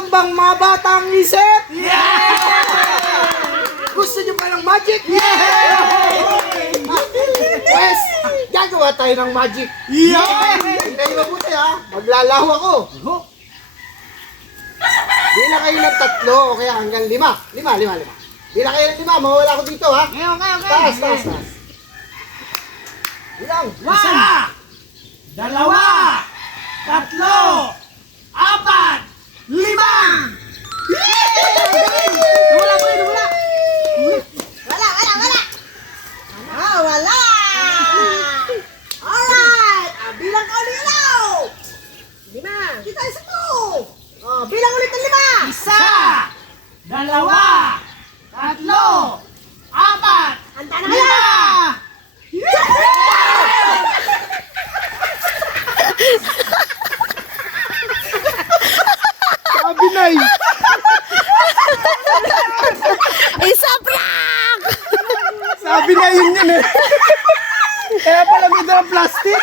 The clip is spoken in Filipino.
Ganun bang mga batang isip? Gusto nyo ba ng magic? Yes! Gagawa tayo ng magic! Hintayin mabuti ha! Maglalaho ako! Bilang kayo ng 3 o kaya hanggang 5. 5. Bilang kayo ng 5, mawala ako dito ha! Taas! Bilang! 1, 2, 3, 4, 5, 5! Wala pa rin, wala. Wala. Wala. Alright. Bilang ka ulit ilaw. 5. Kita 10. Bilang ulit ng 5. 1, 2, 3, 4, 5! Handa na kayo. Sabi na eh! Isa prank! Sabi na yun eh! Kaya pala may dalang plastic!